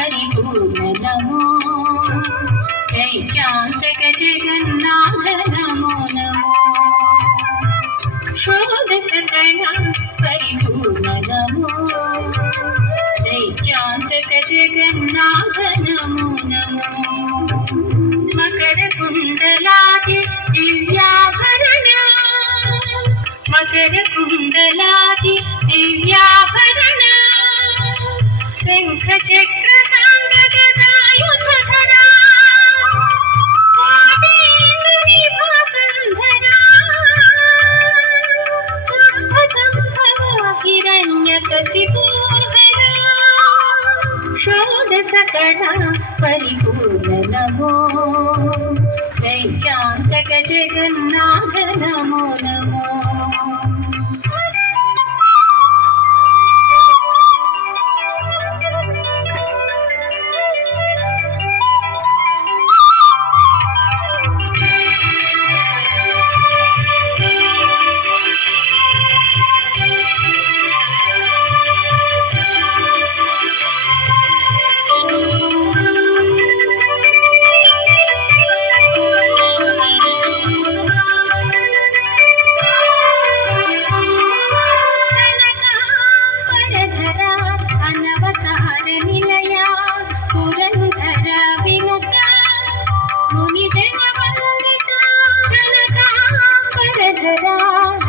परिपूर्ण नमो दैत्यान्तक जगन्नाथ नमो नमो षोडशकला परिपूर्ण नमो दैत्यान्तक जगन्नाथ नमो नमो मकरकुण्डलादि दिव्याभरण मकरकुण्डलादि दिव्याभरण शङ्खचक्र साङ्गगदायुधधरा कोटीन्द्रनिभासन्धरा सम्भव हिरण्यकशिपोहरा षोडशकला परिपूर्ण नमो दैत्यान्तक जगन्नाथ नमो नमो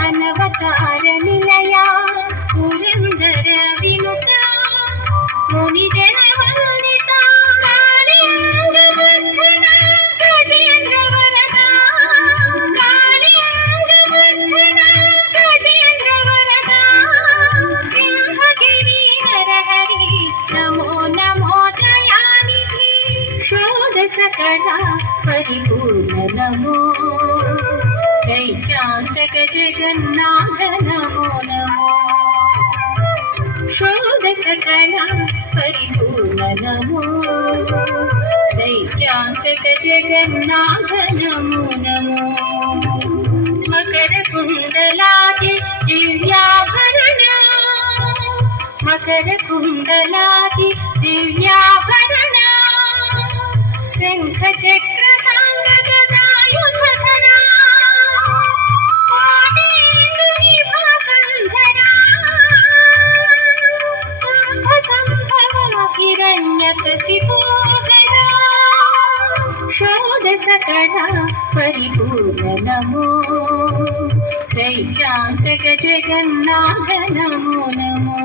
अनवतार निलया पुरंदर विनुता मुनिजन वंदिता कालिंगबद्धना गजेंद्र वरदा कालिंगबद्धना गजेंद्र वरदा सिंहगिरि नरहरि नमो नमो दयानिधि षोडशकला परिपूर्ण नमो दैत्यान्तक जगन्नाथ नमो नमो षोडशकला परिपूर्ण नमो दैत्यान्तक जगन्नाथ नमो नमो मकरकुण्डलादि दिव्याभरण मकरकुण्डलादि दिव्याभरण शङ्खचक्र साङ्गगदायुधधरा हिरण्यकशिपोहरा षोडशकला परिपूर्ण नमो दैत्यान्तक जगन्नाथ नमो नमो